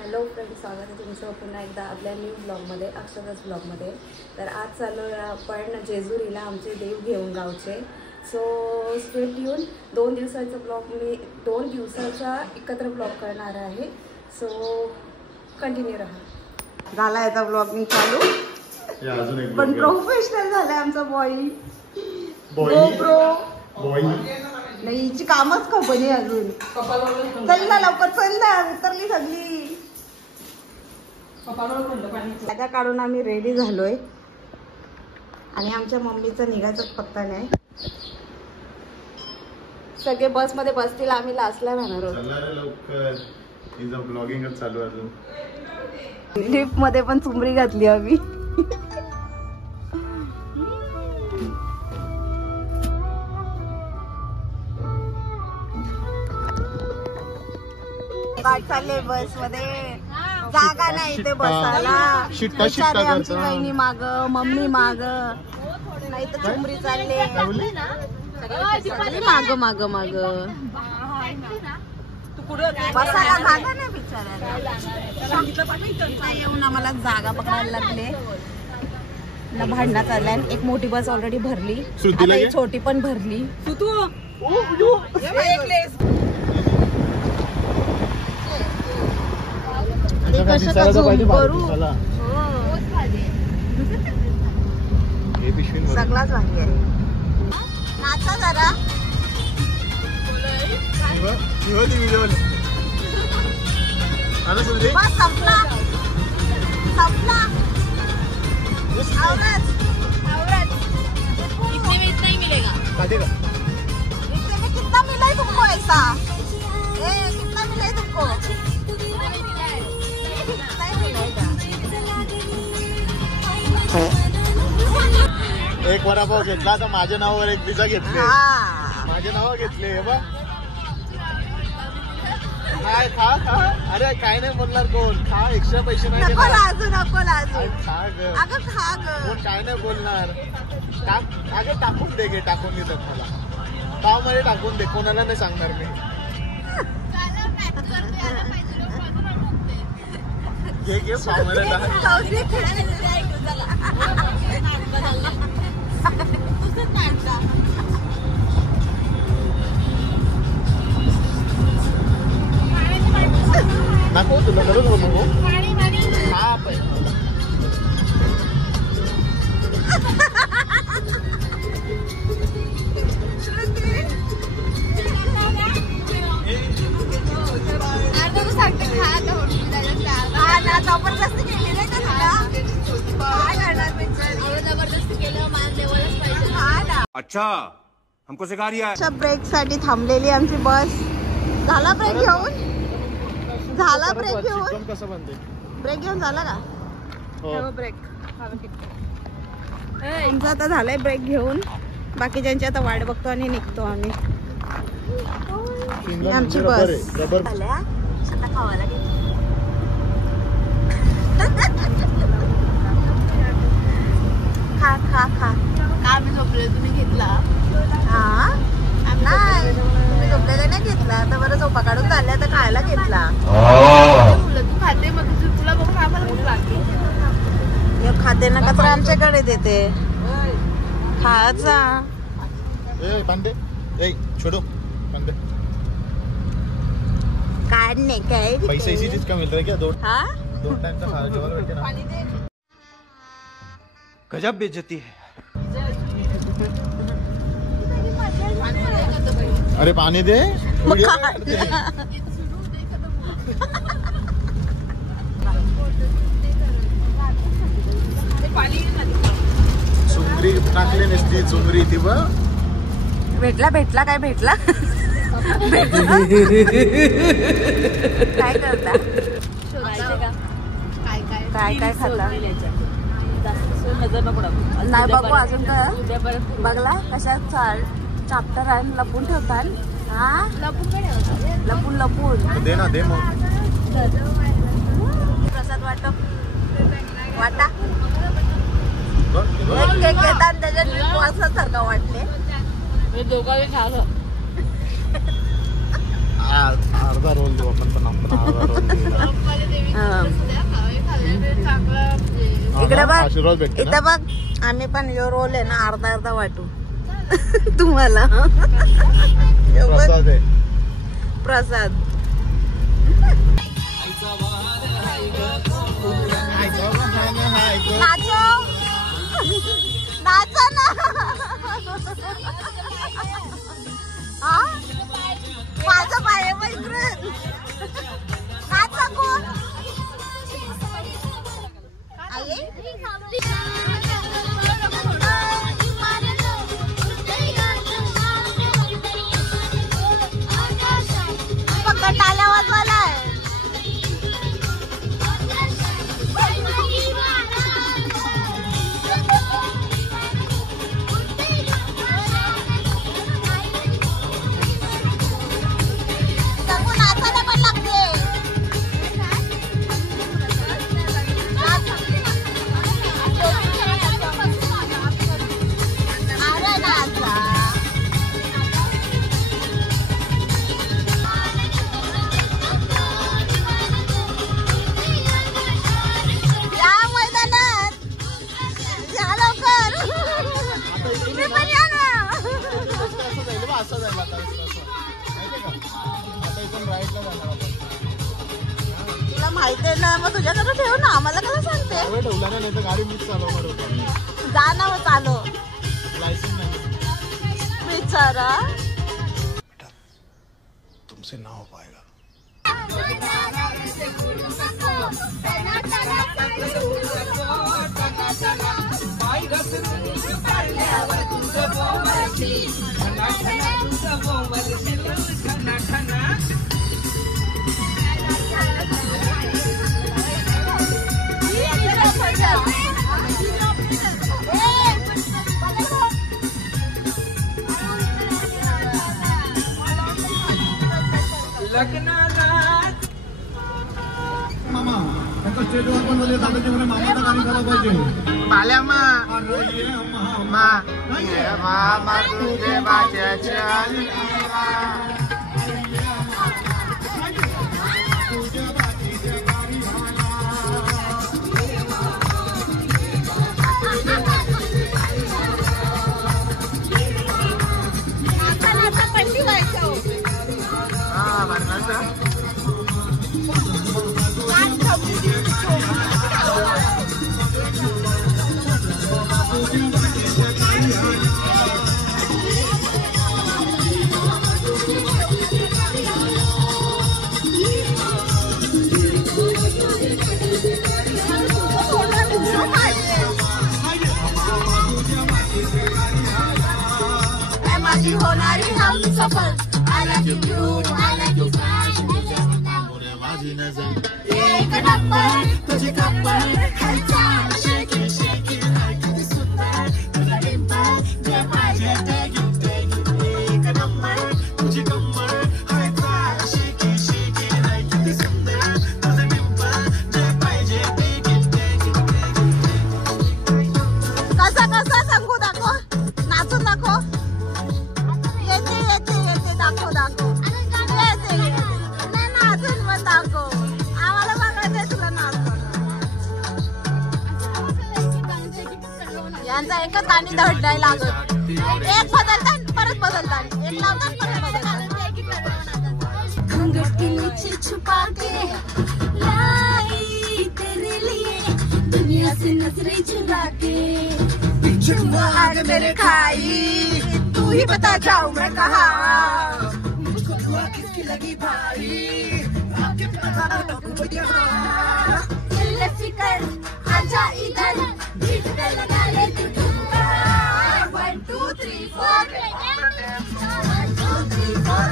Hello friends, स्वागत आहे तुमचं पुन्हा एकदा आपल्या न्यू ब्लॉगमध्ये, अक्षताच ब्लॉगमध्ये. तर आज चालू आहे आपण जेजुरीला आमचे देव घेऊन गावचे. सो स्ट्रेट येऊन 2 दिवसाचा ब्लॉग मी 2 दिवसाचा एकत्र ब्लॉग करणार आहे. सो कंटिन्यू राहा. झाला याचा ब्लॉगिंग चालू, पण प्रोफेशनल झालाय आमचा बॉय नाही. हिची कामच कंपनी अजून. चल ना लवकर, चल ना, उतरली सगळी. माझ्या काढून आम्ही रेडी झालोय आणि आमच्या मम्मीचा निघायचाच पत्ता नाही. सगळे बस मध्ये बसतील, आम्ही लास्टला राहणार आहोत. ब्लॉगिंगच चालू अजून. लिफ्ट मध्ये पण चुमरी घातली आम्ही. काय चालले बस मध्ये, जागा नाही ते बसायला. आमची बहिणी माग, मम्मी माग, नाही तर चुमरी चालले माग माग माग. बसायला जागा नाही बिचारायला. येऊन आम्हाला जागा पकडायला लागले ना. भांडणं चालल्या. एक मोठी बस ऑलरेडी भरली, आता एक छोटी पण भरली. सगळाच भारी आहे. नाचा जरा. बस संपला संपला. इतने में मिलेगा. इतने में कितना मिला है तुमको? ऐसा कितना मिला है तुमको? एक वडापाव घेतला तर माझ्या नावावर एक पिझ्झा घेतले. माझ्या नावावर घेतले. काय खा खा. अरे काय नाही बोलणार कोण. खा, एक्स्ट्रा पैसे नाही नको. खा ग काय नाही बोलणार. टाकून दे गे. टाकून दे मला पाव मध्ये टाकून दे. कोणाला नाही सांगणार मी. घे पाव मध्ये नको. तुला खरंच बोल नको. जबरदस्ती केली नाही का तुला? काय करणार जबरदस्ती केलं मान देवालाच पाहिजे. अच्छा, हमको सिखा रिया है. ब्रेक साठी थांबलेली आमची बस. झाला ब्रेक घेऊन? झाला ब्रेक घेऊन? कसं बनते? ब्रेक घेऊन झाला का? ब्रेक तुमचं आता झालंय ब्रेक घेऊन. बाकीच्यांची आता वाट बघतो आणि निघतो आम्ही. आमची बस आता खावायला घेतो. खा खा खा. का मी झोपले, तुम्ही घेतला? हा नाही, तुम्ही झोपलेला नाही घेतला. तर बरं झोपा काढून झाल्या तर खायला घेतला. तू खाते मग तुला बघून आम्हाला भूक लागली. खाते ना कचरा आमच्याकडे देते. खायचा काय नाही. काय पैसे इसी चीज का मिल रहा है क्या? 2 टाइम का खाना जेवण भेटते ना. गजब बेइज्जती है. अरे पाणी दे. चुंगरी टाकले नसती. चुंगरी ती भेटला काय भेटला? काय करता? काय काय खाल्ला? नाही बघू अजून. तर बघला कशात चाप्टर आहे. लपून ठेवतात. हा लपून लपून दे ना. दे मग प्रसाद वाटा. केक घेतात त्याच्यात सारखं वाटले. दोघांनी खाल्लं. अर्धा रोल देऊ आपण पण. आपण अर्धा रोल देऊ. इकडे बघ, आशीर्वाद भेटतो इथं बघ, आम्ही पण यो रोल आहे ना अर्धा अर्धा वाटू तुम्हाला. प्रसाद आहे. प्रसाद. नाचो नाचो ना. माझं पाय मैत्रीण नाचा कोण आई. फक्त टाळ्या वाजवायला आहे. तुला माहिती आहे ना, मग तुझ्याकडे ठेव ना, आम्हाला कसं सांगते. ठेवला नाही तर गाडी मीच चालवणार होतो. जा ना मग चालव. लायसन्स नाही. बिचारा तुमसे ना हो पाएगा. मामा त्यांचा स्टेजवर पण बोलले दादाजी म्हणे मामाचं गाणी झालं पाहिजे. माल्यामा मामा तुझे माझ्या होणारी हम सफल. I like you, I like you, एक नंबर तुझी कंबर खायचा शेकी शेकी तुझी सुपर तुझा डिंपल जे पाहिजे ते घेऊन एक नंबर तुझी कंबर खायचा शेकी शेकी तुझी सुंदर तुझा डिंपल जे पाहिजे ते घेऊन. कसा कसा सांगू दाखव, नाचून दाखव. येते येते येते दाखव दाखव. नाचून पण दाखव. आम्हाला बघायचंय तुला नाचून. यांचा एकच गाणी धड नाही लागत. एक बदलतात परत बदलतात, एक लावतात परत बदलतात. घूंघट के नीचे छुपा के लाई तेरे लिए दुनिया से नजरें चुरा के आज मेरे खाई तू ही बता जाऊं मैं कहाँ. मुझको दुआ किसकी लगी भाई आपके फिकर आजा इधर बीट पे लगा ले तू ठुमका. 1 2 3 4 1 2 3 4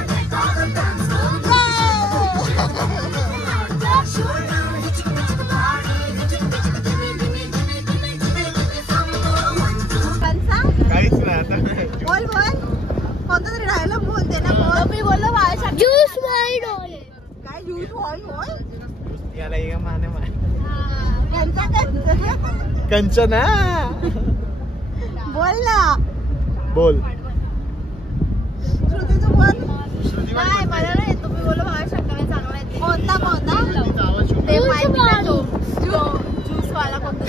काहीच नाही आता. बोल बोल कोणतं तरी राहिलं बोलते ना. बोल मी बोललो ज्यूस वाईन होय. काय ज्यूस वाईन होय याला एक माने त्यांचा कंचना. बोल ना. बोल श्रुतीचं बोल. नाही मला नाही, तुम्ही बोलो भावा शंकराचा चांगला आहे. कोणता कोणता आवाज ते माहिती नाही, तो ज्यूस वाला कोणता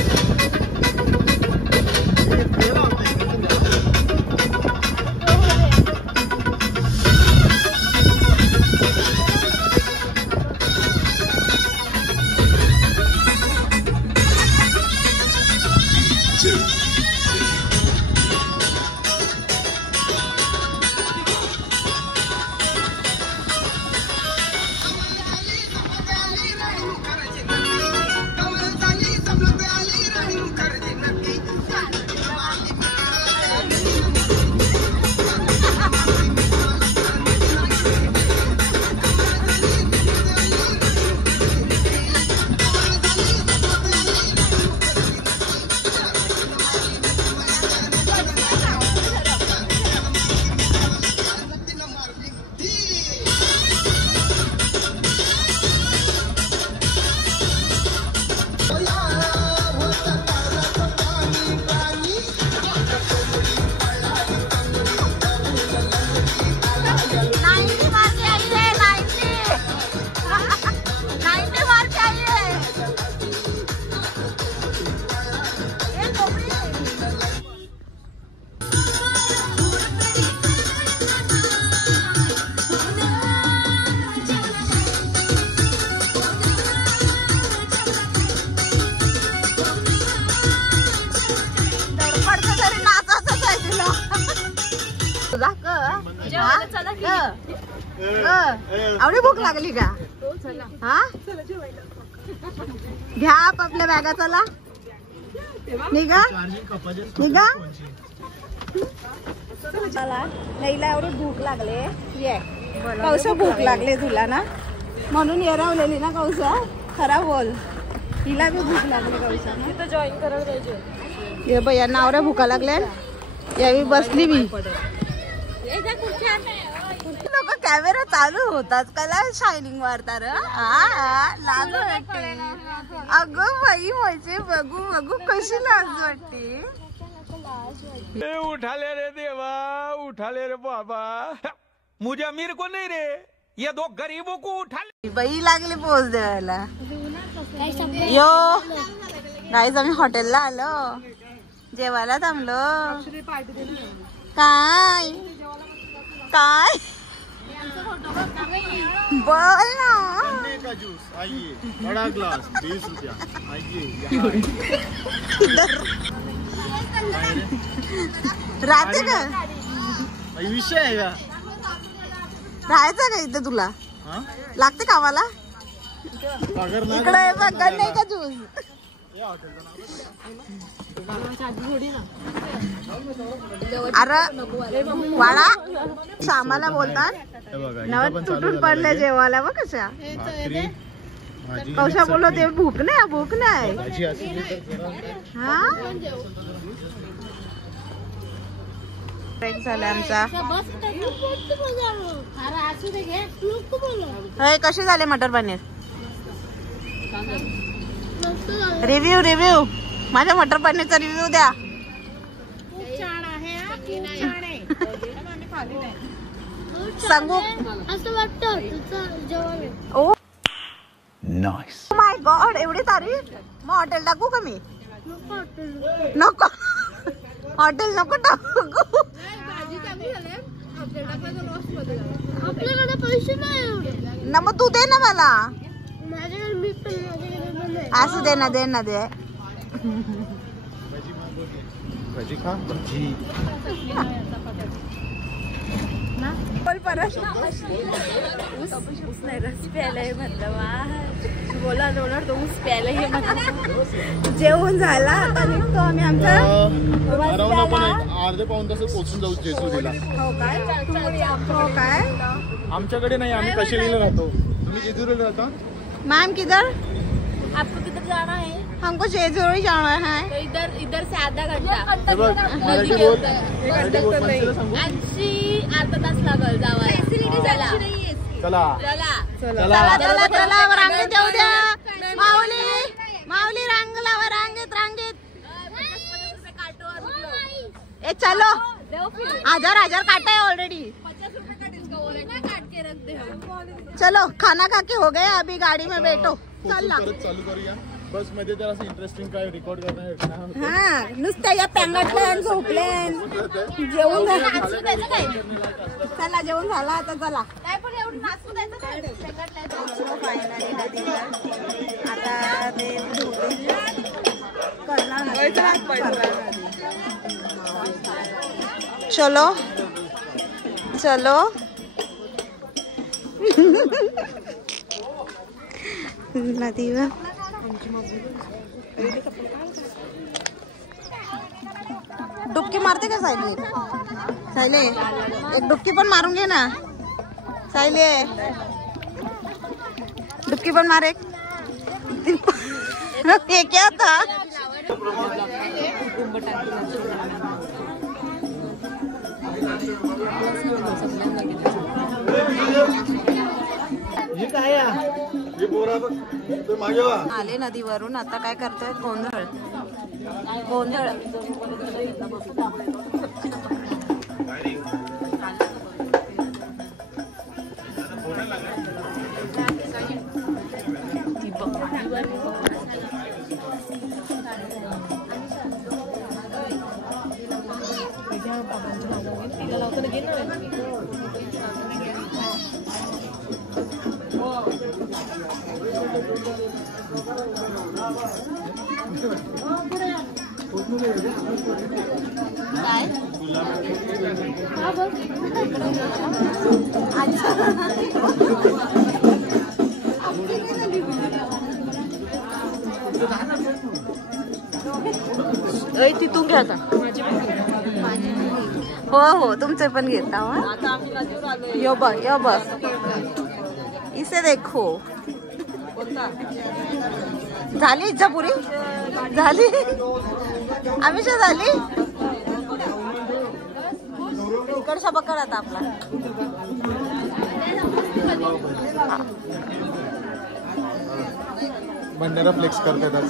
आवडी भूक लागली का? हा घ्या आपल्या बॅगा, चला निघा निघा. चला नाहीला एवढी भूक लागले. ये कौशा भूक लागले तुला ना म्हणून येरावलेली ना कौशा. खरा बोल, हिला बी भूक लागली कौशा ना. जॉईन करायला पाहिजे. ये बाई नावऱ्या भूका लागल्या. यावी बसली मी. लोक कॅमेरा चालू होतात कला शायनिंग मारता र. लाज वाटते अगं बाई म्हणजे बघू बघू कशी लाज वाटते. उठा ले रे देवा, उठा ले रे बाबा, मुझे अमीर को नहीं रे, ये दो गरीबों को उठा ले. बाई लागली पोच द्यायला. यो गाईज आम्ही हॉटेलला आलो, जेवायला थांबलो. काय काय बोल ना. का जूस आइए, बड़ा ग्लास 20 रुपया. आइए राहते का? विषय आहे का? राहायचं का इथे तुला? लागते कामाला? इकडे पगार नाही का ज्यूस? अरे वाडा सामाला बोलतात नवं तुटून पडले जेवायला. बघ कशा कौशा बोललो ते भूक नाही, भूक नाही. हा ब्रेक झाला आमचा. कसे झाले मटर पनीर? रिव्ह्यू रिव्ह्यू माझ्या मटर पनीरचा रिव्ह्यू द्या. सांगू असं वाटतं तुझं जेवण. ओ माय गॉड, एवढी तारीफ. मग हॉटेल टाकू का मी? नको हॉटेल नको टाकू. आपल्याकडे पैसे नाही एवढे ना मग तू दे ना मला. माझ्याकडे मी पण असं दे ना, दे ना दे. भजी खा भजी. बोल परत. ऊस नाही रस प्यायलाय म्हटलं. बोला दोणार तो ऊस प्यायला हे म्हटलं. जेवण झाला आता निघतो आम्ही आमचा. आपण अर्धे पाऊण तास पोहोचून जाऊ जेजुरीला. हो काय? हो काय? आमच्याकडे नाही, आम्ही कशेरीला राहतो. तुम्ही जेजुरीला राहता? मैम किधर? आपको किधर जाना है? हमको जेजुरी जाना है. तो इधर से आधा घंटा. मराठी बोल, मराठी बोल. मनसेला सांगू? आजची अर्धा तास लागल जावायला. चला चला चला चला रांगेत येऊ द्या. माऊली माऊली रांग लावा, रांगेत रांगेत. ए चलो, 1000 काटा है ऑलरेडी. 50 रुपए का डिस्काउंट काट के रखते हो. चलो खाना खा के हो गए, अभी गाड़ी में बैठो. चल चालू करूया. बस मध्ये तर असं इंटरेस्टिंग काय रेकॉर्ड करणार. हा नुसत्या या पॅंगटल्या झोपले. जेवण झालं. चला जेवण झाला आता चला. काय पण एवढं नाचू द्यायचं काय? आता ते चलो चलो. नदीवर डुबकी मारते का सायली? सायले एक डुबकी पण मारून घे ना. सायले डुबकी पण मार एक. हे क्या था? हे काय हे बोरा बघ तो मागे वा. आले नदीवरून. आता काय करतोय? गोंधळ गोंधळ. काय हा बघ अच्छा तिथून घ्या आता हो हो तुमचे पण घेता यो बस इसे देखो झाली इच्छापुरी झाली आमिषा झाली इकडचा पकड आता आपला भंडारा फ्लेक्स करतात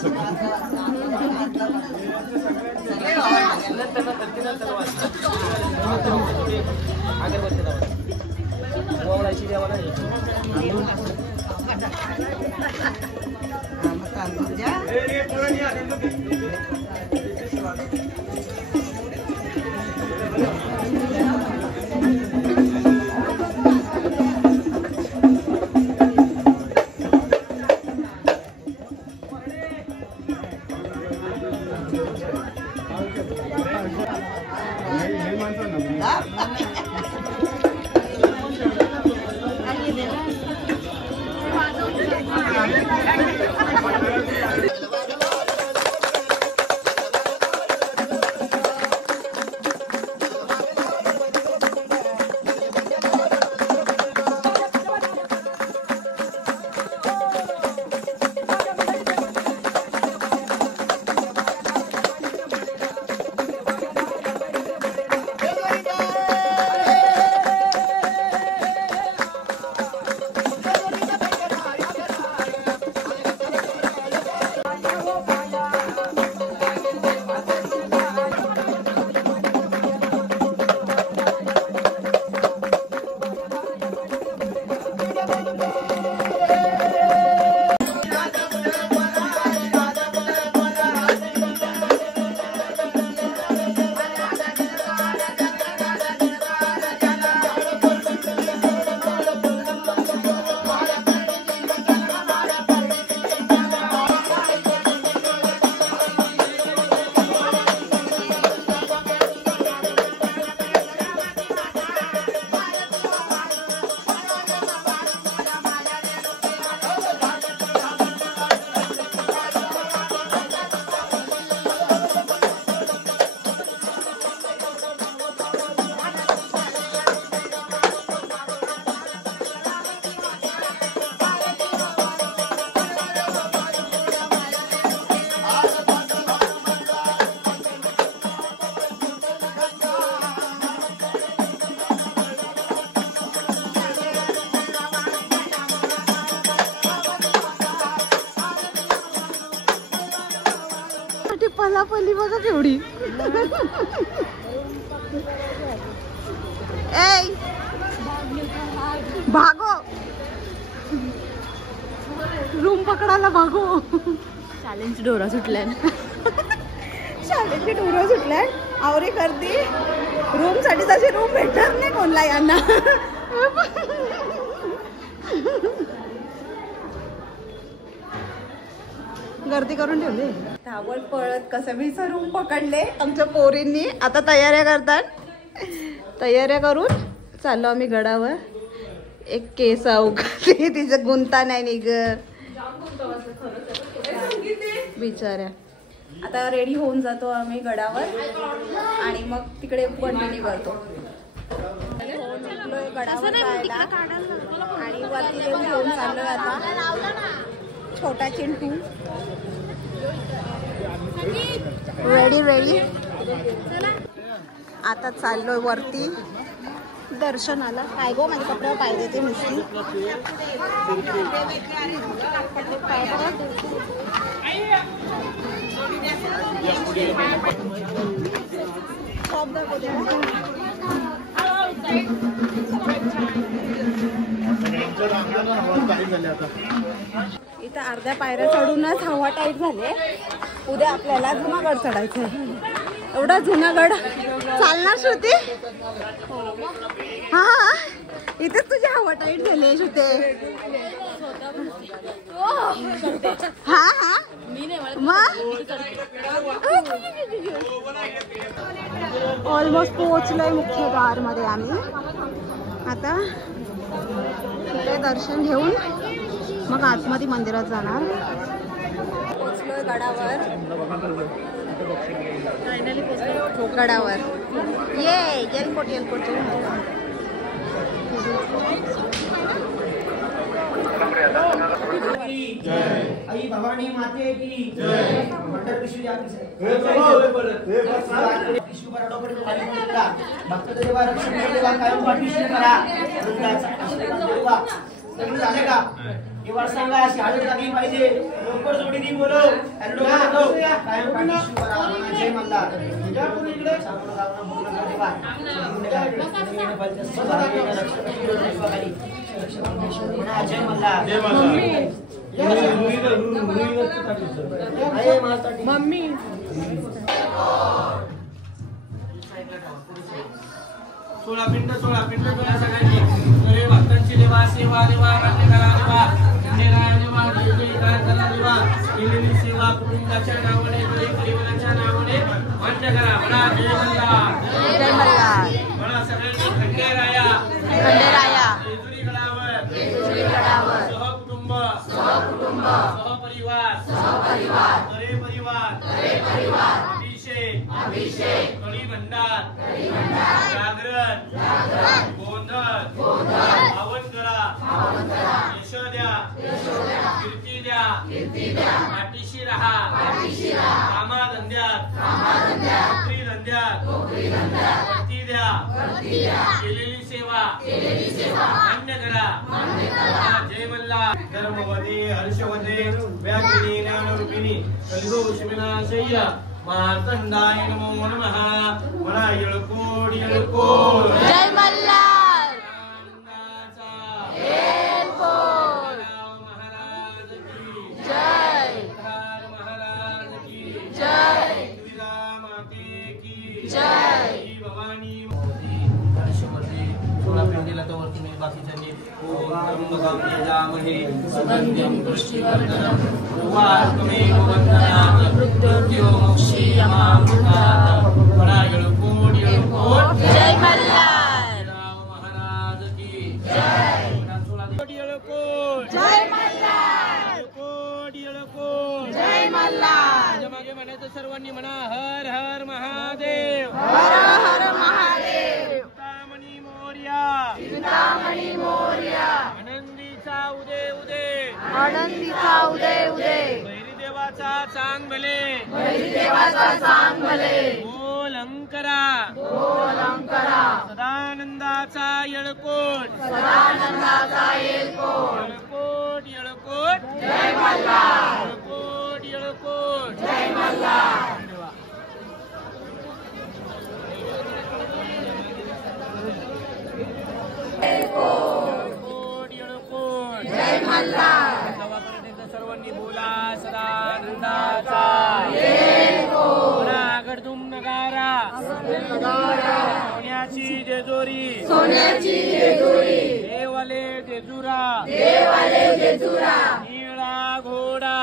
पलापली बघा केवढी ए भागो रूम पकडायला भागो शाळेंची डोरा सुटल्या शाळेची डोरा सुटल्या आवरे करते रूम साठी तसे रूम भेटणार नाही कोणला यांना गर्दी करून ठेवली धावत पळत कसं मी रूम पकडले आमच्या पोरींनी आता तयाऱ्या करतात तयाऱ्या करून चाललो आम्ही गडावर एक केस अवघडली तिचं गुंता नाही निघ बिचाऱ्या आता रेडी होऊन जातो आम्ही गडावर आणि मग तिकडे कंटिन्यू करतो गडावर जायला आणि वरती घेऊन चाललोय आता छोटा चिंटू रेडी आता चाललोय वरती दर्शनाला काय गो माझ्या कपड्यावर पाय देते नुसती इथं अर्ध्या पायऱ्या चढूनच हवा टाईट झाले उद्या आपल्याला जुनागड चढायचं आहे एवढा जुनागड चालणार श्रुती हा इथेच तुझी हवा टाईट झाली श्रुते हा हा ऑलमोस्ट पोहोचलोय मुख्य मध्ये आम्ही. आता इथे दर्शन घेऊन मग आतमध्ये मंदिरात जाणार. पोहोचलोय गडावर. फायनली पोहोचलो गडावर. एअरपोर्ट आई भवानी माते की भक्त देवा रक्षण देवा कायम पाठीशी करा. झाले का निवाड सांगा शाळेत लागली पाहिजे. लवकर जोडीनी बोलो कायम पाठीशी करा. जय मल्हार. जय मल्हार. मम्मी सोळा पिंड सगळ्यांनी भक्तांची देवा सेवा देवा देवा केलेली सेवा कुटुंबाच्या नावाने परिवाराच्या नावाने मान्य करा. म्हणा जय मल्हार. जय मल्हार. म्हणा सगळ्यांनी खंडेराया जेजुरी गडावर सहकुटुंब सहपरिवार अभिषेक कळी भंडार जागरण गोंधळ पावन करा. यश द्या कीर्ती द्या पाठीशी राहा. कामा धंद्यात नोकरी धंद्यात वरती द्या. केलेली सेवा मान्य करा. जय मल्हार. धर्मवते हर्षवते व्यापिनी ज्ञानरूपिणी कलिदोष विनाशय्य मार्तंडाय नमो नमः. म्हणा येळकोट जय मल्हार. महाराज की जय. महाराज की जय. माते की जय. भवानी हर्षवते. सोळा पिंडीला तर तुम्ही बाकीच्यांनी जामहे सुगंध्यम पुष्टिवर्धनम उर्वारुकमेव वंदनात् मृत्युर्मोक्षीयमामृतात्. येळकोट जय मल्हार. महाराज की जय. येळकोट जय मल्हार. येळकोट जय मल्हार. मागे म्हणायचं सर्वांनी म्हणा हर हर महादेव. हर हर महादेव. चिंतामणी मोरया. आनंदीचा उदय भैरीदेवाचा चांग भले. बोल अंकरा सदानंदाचा येळकोट. येळकोट जय मल्हार. येळकोट जय मल्हार. जय मल्हार. सर्वांनी बोला सदानंदाचा गडदुम नगारा. सोन्याची जेजुरी देवाले जेजुरा. निळा घोडा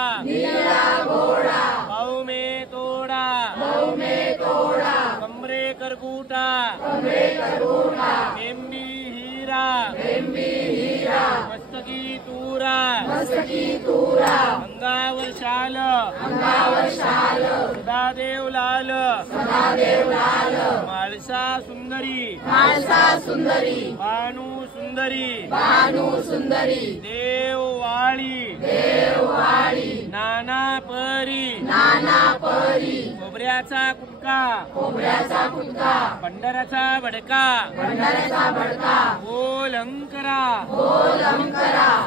भाऊ में तोडा. कमरे करकुटा बेंबी हीरा मस्तकी तूरा अंगावर शाल सदादेव लाल माळसा सुंदरी भानू सुंदरी देववाळी नाना परी खोबऱ्याचा कुटका भंडाराचा भडका बोल अंकरा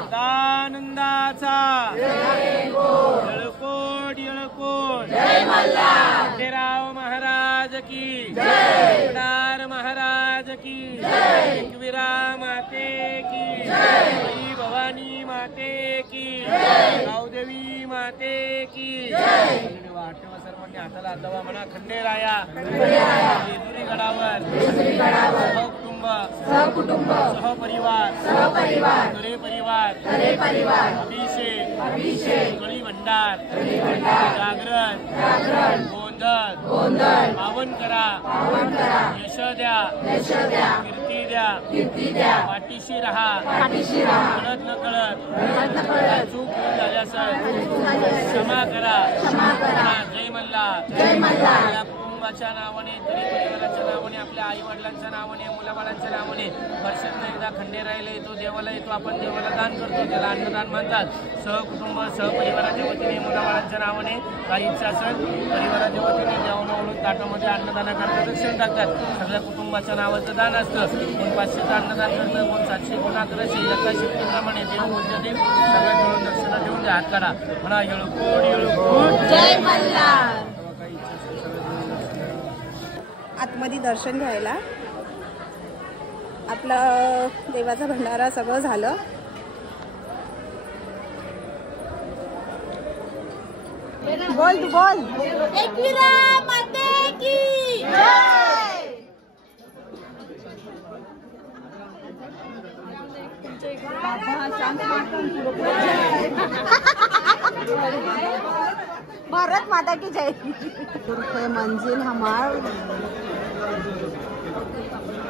सदानंदाचा येळकोट जय मल्हार. खंडेराव महाराज की जय. महाराज की जय. एकविरा माते की जय. भवानी माते की जय. गावदेवी माते की जय. आठवा सर्वांनी हाताला हातावा म्हणा खंडेराया. जेजुरी गडावर सहकुटुंब सहपरिवार परिवार अभिषेक कळी भंडार जागरण गोंधळ पावन करा यश द्या कीर्ती द्या पाठीशी राहा कळत न कळत चूक होऊन झाल्यास क्षमा करा जय मल्हार. कुटुंबाच्या नावाने तरी परिवाराच्या नावाने आपल्या आई वडिलांच्या नावाने मुलाबाळांच्या नावाने वर्षातून एकदा खंडेरायाला येतो देवाला येतो आपण देवाला दान करतो त्याला अन्नदान म्हणतात. सहकुटुंब सहपरिवाराच्या वतीने मुलाबाळांच्या नावाने काही इच्छा असेल परिवाराच्या वतीने देवाला ओळून ताटामध्ये अन्नदानाकरता दक्षिण टाकतात. सगळ्या कुटुंबाच्या नावाचं दान असतं. कोण 500चं अन्नदान करतं कोण 700 कोण 1100 यथाशक्तीप्रमाणे देव उद्या सगळ्या मिळून दक्षिणा देऊन द्या हात काढा म्हणा येळूकोट जय मल्हार. आतमध्ये दर्शन घ्यायला आपलं देवाचा भंडारा सगळं झालं. बोल तू बोल. एकविरा माते की जय. भारत माता की जय. मंजिल हमार.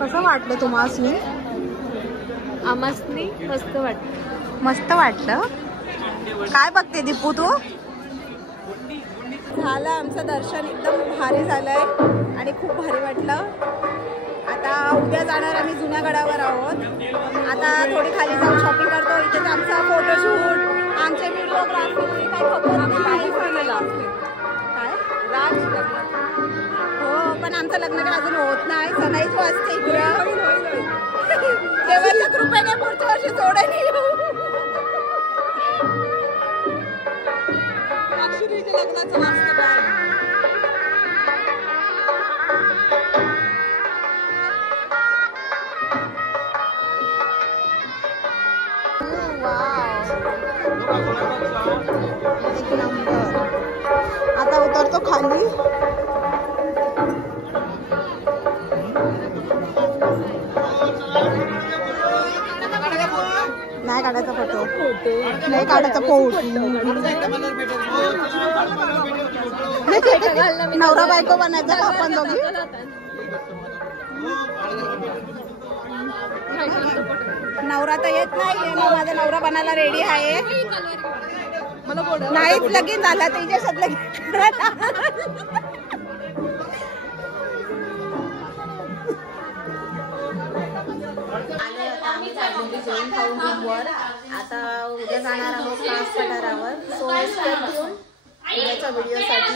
कसं वाटलं तुम्हाला? आमासनी मस्त वाटलं. मस्त वाटलं. काय बघते दीपू तू? झालं आमचं दर्शन एकदम भारी झालंय आणि खूप भारी वाटलं. आता उद्या जाणार आम्ही जुन्या गडावर आहोत. आता थोडी खाली जाऊन शॉपिंग करतो. इथे आमचा फोटोशूट आमचे व्हिडिओग्राफी काय काय हो पण आमचं लग्न काय अजून होत नाही. सणाईच वाजते इकडं. देवाच्या कृपेने पुढच्या वर्षी जोडे लग्नाचं वाजतं बॅग. एक नंबर. आता उतरतो खाली. नाही काढायचा फोटो नाही काढायचा फोटो. नवरा बायको बनायचा का आपण दोघी? नवरा तर येत नाही. माझा नवरा बनायला रेडी आहे. नाहीच लगीन झाला त्याच्यात लगीन. जेवण खाऊन रूमवर. आता उद्या जाणार आहोत कास पठारावर. सो स्टे ट्यून उद्याच्या व्हिडिओसाठी.